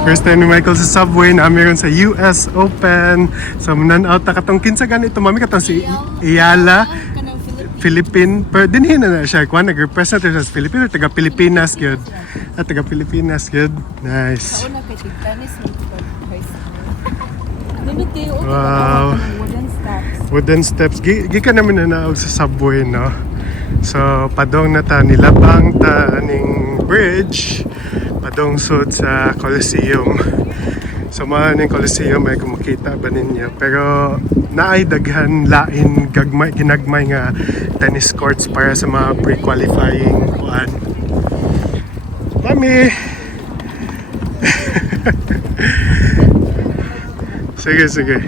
First time ni Michael sa subway na meron sa US Open. So mananaw ta katong kinsa ganito mami katong si Iyala Philippine. Pero dinhi na siya kuan nag-represent sa Philippines or taga Pilipinas gyud. Taga Pilipinas gyud. Nice. Wow. Wooden steps. Gikan namin na naog sa subway, no? So, padong na ta nilabang ta ning bridge. Padong sud sa Coliseum. So, mga ning Coliseum ay kumakita ba ninyo? Pero, naay daghan lain ginagmay nga tennis courts para sa mga pre-qualifying kuan. Mami! Sige, sige.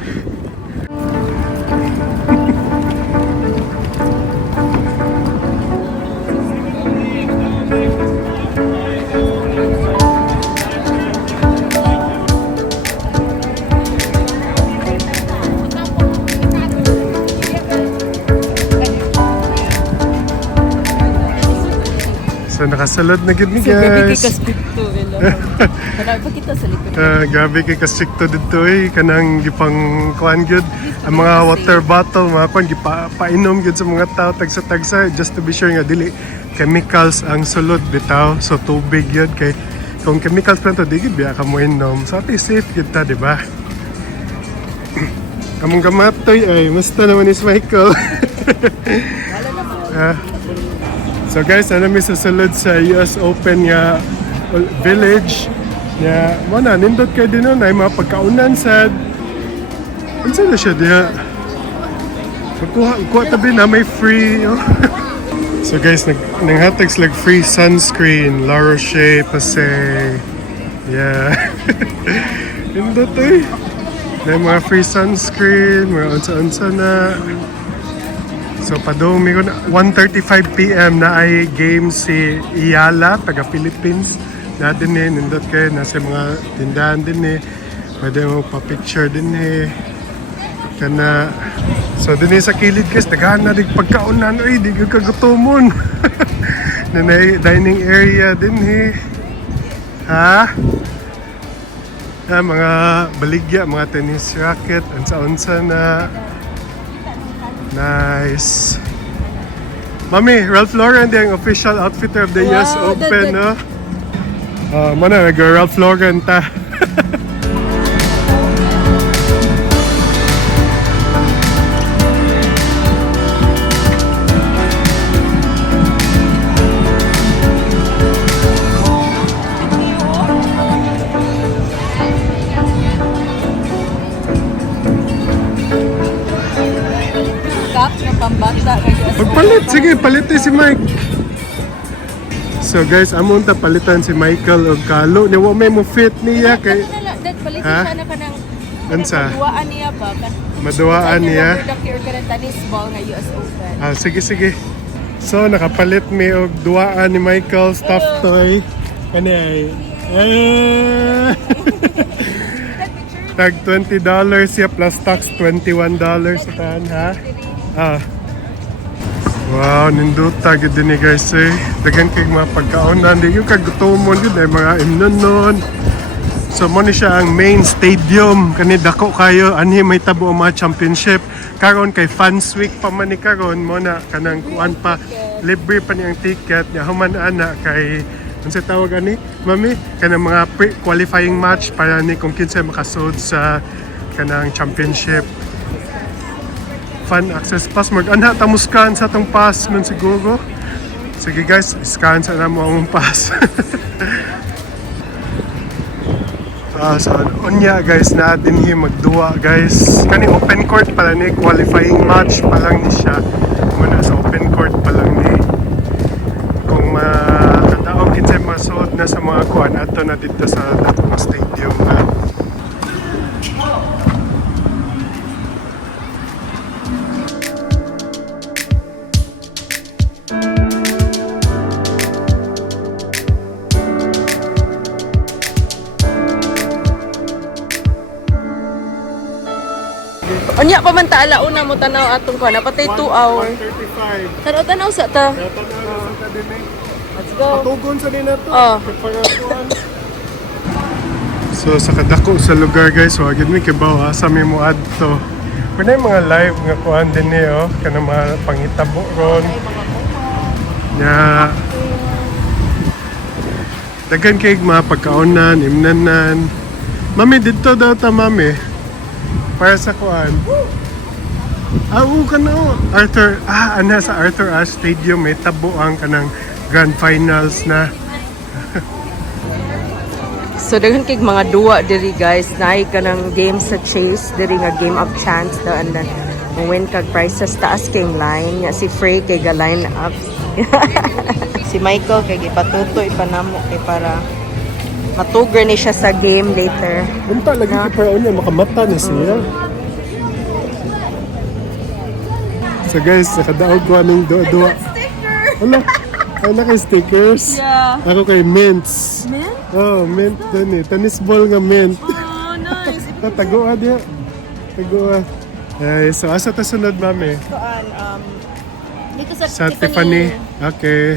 So nakasalod na gid ni guys. Gabi kay kastrikto dito kanang gipang kuan gyud ang mga water bottle mga kuan gipainom gyud sa mga tao tagsa-tagsa just to be sure nga dili chemicals ang sulod bitaw. So tubig gyud kay kung chemicals pa to di gyud biya ka mo inom. So ati safe gyud ta, di ba? Among gamatoy ay musta naman is Michael. So guys, ano mi susulod sa US Open nga village nga mo na nindot kay din nun ay mga pagkaunan sad. Unsa na siya diha? Kuha tabi na may free. So guys, nanghatag like free sunscreen, La Roche Posay. Yeah. Nindot may mga free sunscreen, mga unsa-unsa na. So padong may 1:35 PM na ay game si Iyala, taga Philippines. Na din nindot kayo, nasa mga tindahan din pwede mo pa-picture din kana. So din sa kilid guys, daghan na rin pagkaunan, ay di ka kagutomon. Nanay dining area din ha? Mga baligya, mga tennis racket, unsa-unsa na. Nice. Mami, Ralph Lauren din ang official outfitter of the US Open, no? Mana nag-Ralph Lauren ta. Pagpalit, sige, palitin si Mike. So guys, amon ta palitan si Michael og kalo ni wa may mo fit niya kay palitan siya na kanang ansa maduwaan niya ba maduwaan niya tennis ball nga US Open. Sige sige. So nakapalit mi og duwaan ni Michael stuffed toy kani ay tag $20 siya plus tax $21 sa tan ha. Wow, ninduta gid ni guys dagan kay mga pagkaonan di yung kagutomon gid ay mga imnonon. So mo ni siya ang main stadium kani dako kayo anhi may tabo ang mga championship karon kay fans week pa man ni karon mo na kanang kuan pa libre pa niyang ticket nya human ana kay unsa tawag ani mami kanang mga pre-qualifying match para ni kung kinsa makasud sa kanang championship. Fan access pass mag-anha ta mo scan sa tong pass man siguro. Sige guys, scan sa namo ang pass. So unya guys na dinhi magduwa guys. Kani open court pala ni qualifying match pa lang ni siya. Muna sa open court pa lang ni. Kung makataog kinsa masud na sa mga kuan adto na dito sa datong stadium na. Unya pa man ta alauna mo tanaw atong kuan napatay 2 hour. 1:35. Tanaw sa ta. Let's go. Patugon sa din na to. So sa kadako sa lugar guys, wag gid mi kibaw asa mi mo adto. Pwede yung mga live nga kuan din niyo, kanang mga pangitabo ron. Ya. Dagan kay mga pagkaonan, imnanan. Mami dito daw ta mami. Para sa kuan. Kanang Arthur, ana sa Arthur Ashe Stadium may tabo ang kanang grand finals na. So daghan kay mga duwa diri guys, naay ka ng game sa chase diri nga game of chance daw and then win kag prizes taas kay line nga si Frey kay ga line up. Si Michael kay gipatutoy pa namo kay para matuger ni siya sa game later. Bunta lagi kay para unya makamata na siya. So guys, nakadaog ko anong duwa. Hala, ay naka stickers. Yeah. Ako kay mints. Mint? Oh, mint dun eh. Tennis ball nga mint. Oh, nice. Tagoa diya. Tagoa. Ay, so asa ta sunod mami? Kuan dito Sa Tiffany. Okay.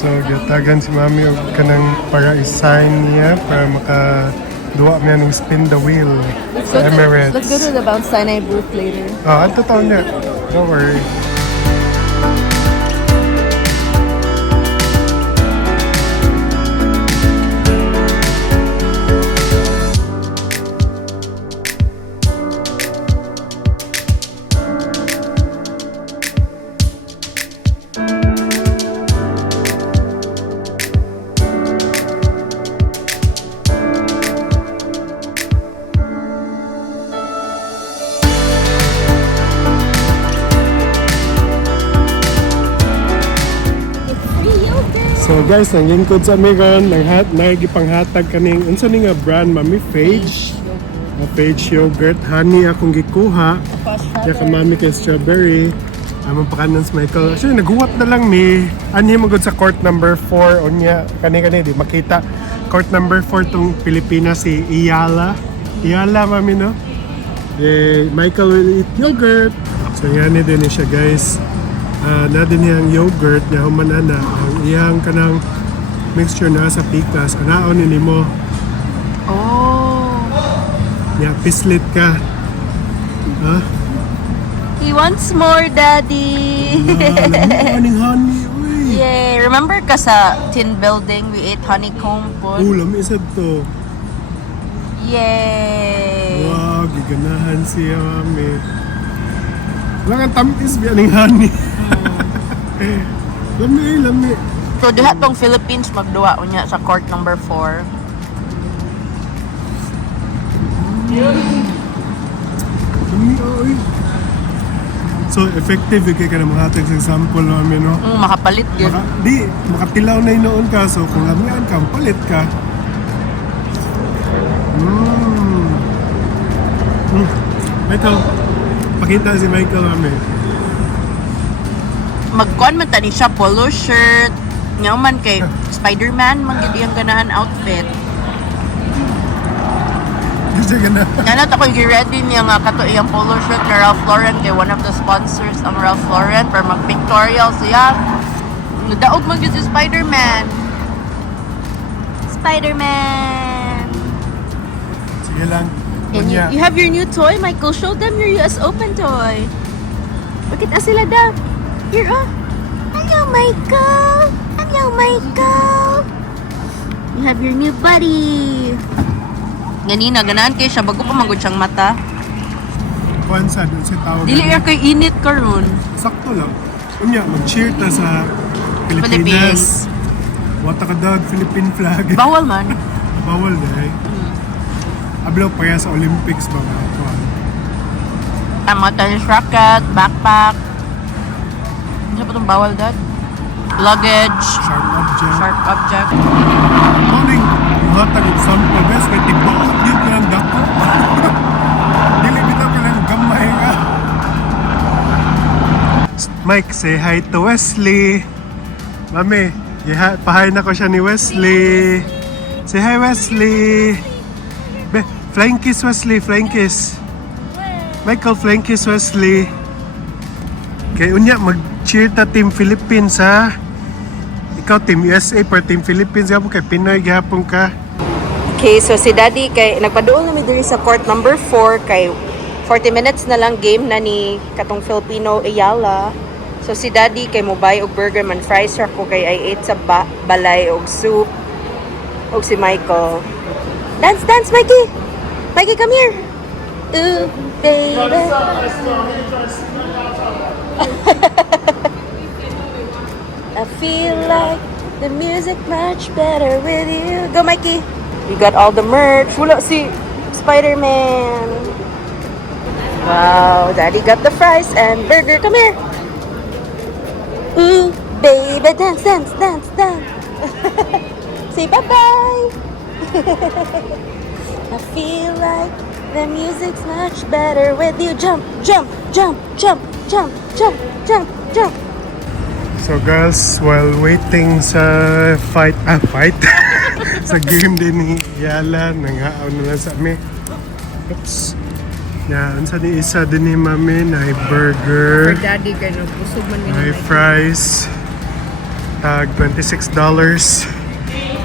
So, gatagan si mami og kanang para i-sign niya para makaduwa niya ng spin the wheel sa Emirates. Let's go to the Mount Sinai booth later. Anto taon niya. Don't worry. So guys, nangyingkod sa Amiron, nagipanghatag kaning unsa ni nga brand mami Phage. Phage yogurt, honey akong gikuha. Kaya ka mami kay strawberry. Among pakanon sa Michael. Actually, naguwat na lang mi. Ani mo gud sa court number 4 unya kani di makita. Court number 4 tong Pilipinas si Iyala. Iyala mami no. Michael will eat yogurt. So yan din siya guys. Na din yung yogurt na humanana ang iyang kanang mixture na sa pikas anaon ni mo. Oh. Ya pislit ka. He wants more, Daddy. Aning honey. Uy. Yay! Remember ka sa tin building, we ate honeycomb food? Lami sad to. Yay! Wow, giganahan siya mami. Wala kang tamis biya ning honey. Lami. So diha tong Philippines magduwa unya sa court number 4. Lami oy. So effective kay ka na mahatag sa sample mami no. Makapalit yun. Makatilaw na noon ka so kung lamian ka palit ka. Michael, pakita si Michael mami. Magkuan man tani siya polo shirt. Nga man kay Spider-Man man gid iyang ganahan outfit. Kasi gana. Kana ta ko gi-ready niya nga kato iyang polo shirt na Ralph Lauren kay one of the sponsors ang Ralph Lauren para mag-pictorial siya. Nadaog man gid si Spider-Man. Spider-Man. Sige lang. And you have your new toy, Michael. Show them your US Open toy. Bakit sila daw? Here, oh. Hello, Michael. Hello, Michael. You have your new buddy. Ganina, ganahan kayo siya. Bago pa manggod siyang mata. Kwansa doon si tawag. Dili ka kay init karon. Sakto lang. Unya, mag-cheer ta sa Pilipinas. Wata ka dog, Philippine flag. Bawal man. Bawal dahil. Ablaw pa yan sa Olympics ba nga? Tama tennis racket, backpack. Ano pa itong bawal dad? Luggage. Sharp object. Sharp object. Morning, hatag example best kay tibaot yun ka ng dako. Mike, say hi to Wesley. Mami, pahay na ko siya ni Wesley. Say hi, Wesley. Flying kiss, Wesley. Flying kiss. Michael, flying kiss, Wesley. Kaya unya, mag-cheer ta Team Philippines, ha? Ikaw, Team USA per Team Philippines. Gapon kay Pinoy, gapon ka. Okay, so si Daddy, nagpadoon namin diri sa court number 4, kay 40 minutes na lang game na ni katong Filipino Ayala. So si Daddy kay mo buy og burger man fries ra ko kay I ate sa balay og soup. Og si Michael. Dance, dance, Mikey! Mikey, come here! Ooh, baby! I feel like the music much better with you. Go, Mikey! You got all the merch. Wala si Spider-Man. Wow, Daddy got the fries and burger. Come here! Ooh, baby, dance, dance, dance, dance. Say bye-bye. I feel like the music's much better with you. Jump, jump, jump, jump, jump, jump, jump, jump. So girls, while waiting sa fight, sa game din ni Yala, nangaaw na lang sa amin. Oops. Yan, sa ni isa din ni Mami na burger. For Daddy, ganun. Busog man May fries. Tag $26.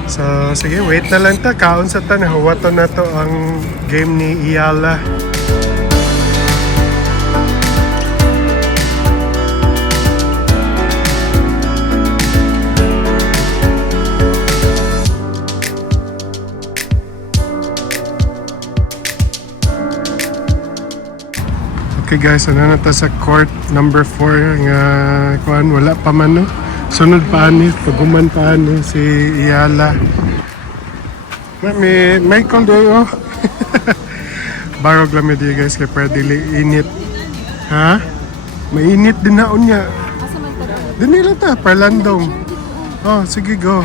So, sige, wait na lang ta. Kaon sa ta. Nahuwato na to ang game ni Iyala. Okay guys, ano na ta sa court number 4 nga kuan wala pa man no. Sunod pa ani, paguman pa ani si Iyala. May Michael do oh. Barog lang di guys kay pwede init. Ha? Mainit din na unya. Dinhi lang ta, Parlandong. Oh, sige go.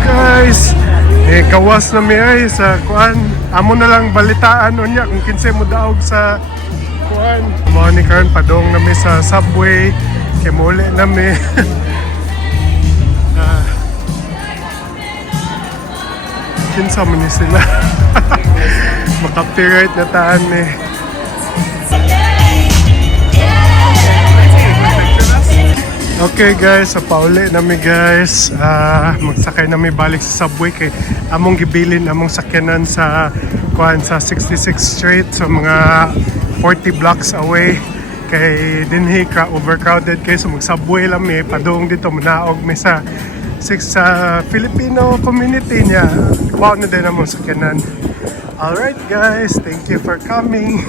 Guys, kawas na mi ay sa kuan. Amo na lang balitaan unya kung kinsay mo daog sa kuan. Mo ni karon padong na mi sa subway kay muli na mi. Kinsa man ni sila. Maka-copyright na taan eh. Okay guys, so pauli nami guys. Magsakay nami balik sa subway kay among gibilin among sakyanan sa sa 66th Street, so mga 40 blocks away kay Dinhi ka overcrowded kay, so mag-subway lang mi padung dito manaog mi sa Filipino community niya. Wow na din among sakyanan. Alright guys, thank you for coming.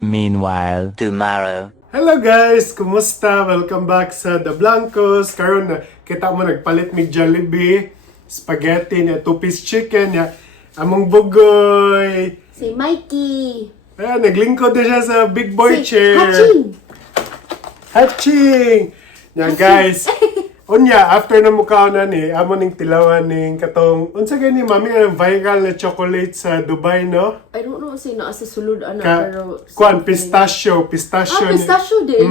Meanwhile, tomorrow. Hello guys! Kumusta? Welcome back sa The Blancos. Karon na kita mo nagpalit mig Jollibee, spaghetti niya, 2-piece chicken niya, among bugoy. Si Mikey. Ayan, naglingkod na siya sa big boy Si chair. Haching. Hatching! Yan guys. Unya, after na mukha na ni, amo ning tilawan ning katong, unsa gani mami ang viral na chocolate sa Dubai, no? I don't know si naa sa sulod ana pero Kuan, pistachio. Pistachio. pistachio din.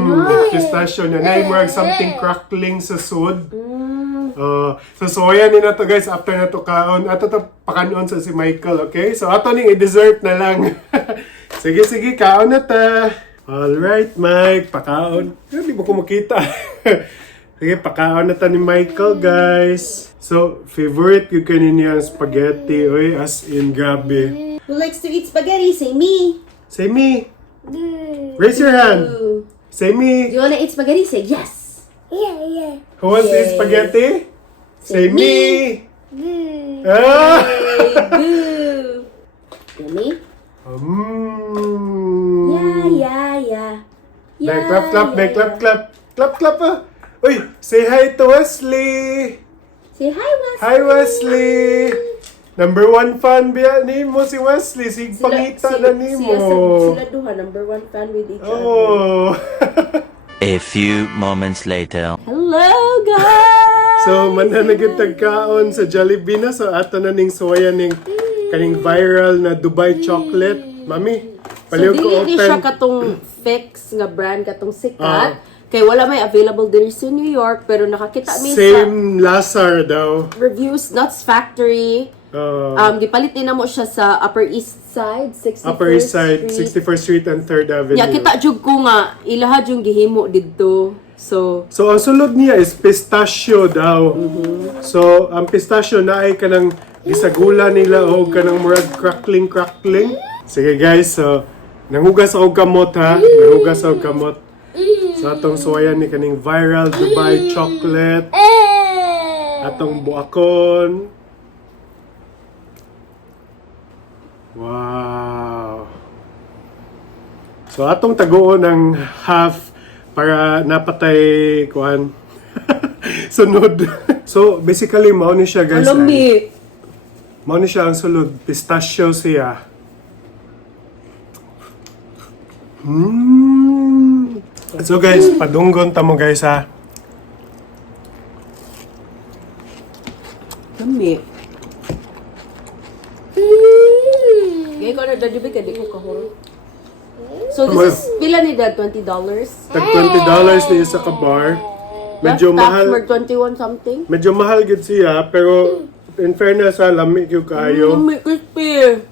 Pistachio niya. Na yung something crackling sa sud. So soya ni na to guys, after na to kaon. Ato to pakanon sa si Michael, okay? So ato ning i-dessert na lang. Sige, kaon na ta. Alright, Mike, pakaon. Hindi mo ko makita. Sige, pakaon na ta ni Michael, guys. So, favorite yung kanina yung spaghetti. Oy, as in, grabe. Who likes to eat spaghetti? Say me. Say me. Raise your hand. Ooh. Say Do me. you wanna eat spaghetti? Say yes. Who wants to eat spaghetti? Say me. Ah! Boo. Yummy? Yeah. Make clap. Clap, ah. Uy, say hi to Wesley. Say hi, Wesley. Hi, Wesley. Number 1 fan biya ni mo si Wesley. Si pangita na ni mo. Sila duha, number 1 fan with each other. Oh. A few moments later. Hello, guys! So, mananagit tagkaon sa Jollibee na. So, ato na ning soya ning kaning viral na Dubai chocolate. Mami, paliw ko dili siya open. katong fix nga brand, katong sikat. Kay wala may available din sa New York, pero nakakita mi sa Same lasa daw. reviews, Nuts Factory. Gipalit din na mo siya sa Upper East Side, 61st Upper East Side, Street. 61st Street and 3rd Avenue. Ya, kita jud ko nga, ilahad yung gihimo dito. So, So, ang sulod niya is pistachio daw. So, ang pistachio na ay kanang gisagula nila o kanang murag crackling. Sige guys, so, nanghugas ako kamot ha. Nanghugas ako kamot. So, atong soya ni kaning viral Dubai chocolate. Atong buakon. Wow. So, atong taguon ng half para napatay kuan. Sunod. So, basically, mao ni siya guys. alam ni, Mao ni siya ang sulod. Pistachio siya. So guys, padunggon ta mo guys ha. lami. Gay ko na dadyo ka di ko kahuro. So this is pila ni dad, $20? Tag $20 ni isa ka bar. Medyo Tax mahal. more 21 something. Medyo mahal gid siya, pero in fairness ha, lami gyud kayo. Lami, crispy.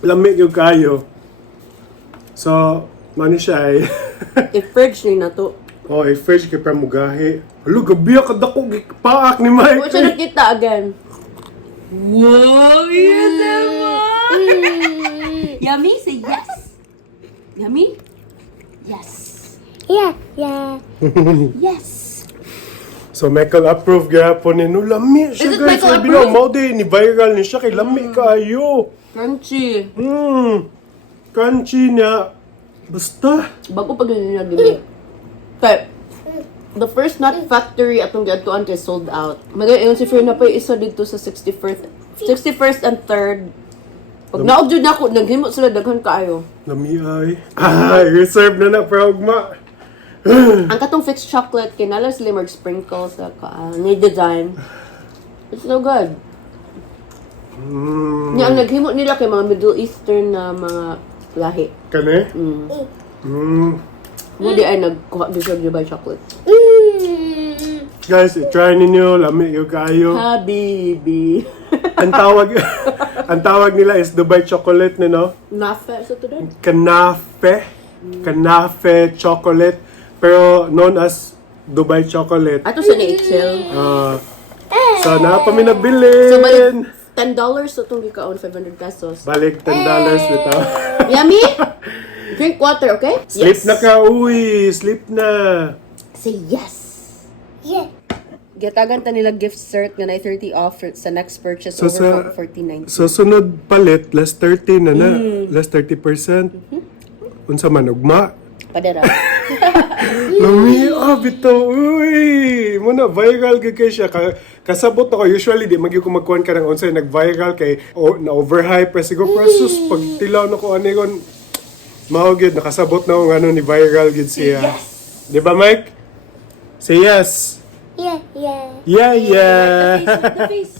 Lami gyud kayo. So, mani siya ay. I-fridge ni na to. Oh, fresh kay pa mugahi. Halo, gabi ka dako paak ni Mike. Huwag siya nakita again. Wow, yes, naman! Yummy? Say yes. Yummy? Yes. Yes. So, Michael approve gapon ni no lami siya Is it guys. Michael Sabi na, approve? mao din ni viral ni siya kay lami kayo. Crunchy. Crunchy niya. Basta. Bago pag nila din. Okay. The first Nut Factory atong giadtuan kay sold out. Magayon si Ferna pa yung isa dito sa 61st and 3rd. Pag naog jud nako, naghimo sila daghan kaayo. Lami ay. Reserve na praugma. Ang katong fixed chocolate kinala sila mag sprinkle sa ni design. It's so good. Nya ang naghimo nila kay mga Middle Eastern na mga lahi. Kani? Mo di ay nagkuha dito sa Dubai chocolate. Guys, try ninyo. Lami yung kayo. Habibi. ang tawag nila is Dubai chocolate, no? Nafe sa to Kanafe chocolate, pero known as Dubai chocolate. Ato sa ni Excel. Sana pa mi So, nabilin. balik $10 so itong gikaon, 500 pesos. Balik $10 bitaw. Yummy? Drink water, okay? Sleep na ka, uy. Sleep na. Say yes. Yeah. Gatagan ta nila gift cert nga na 30 off sa next purchase So, over 14.90. Sa sunod palit, less 30 na na. Less 30%. Unsa man, ugma. Padara. Lami, bitaw, uy. Muna, viral gid kay siya. Kasabot ako, usually, di magyo ko magkuhan ka ng unsay nag-viral kay na-overhype. Pero siguro, prasus, pag tilaw na ko, anigon, mahugid, nakasabot na ako nga ni viral gid siya. Yes. Di ba, Mike? Say yes. Yeah, yeah. Yeah, yeah. The face.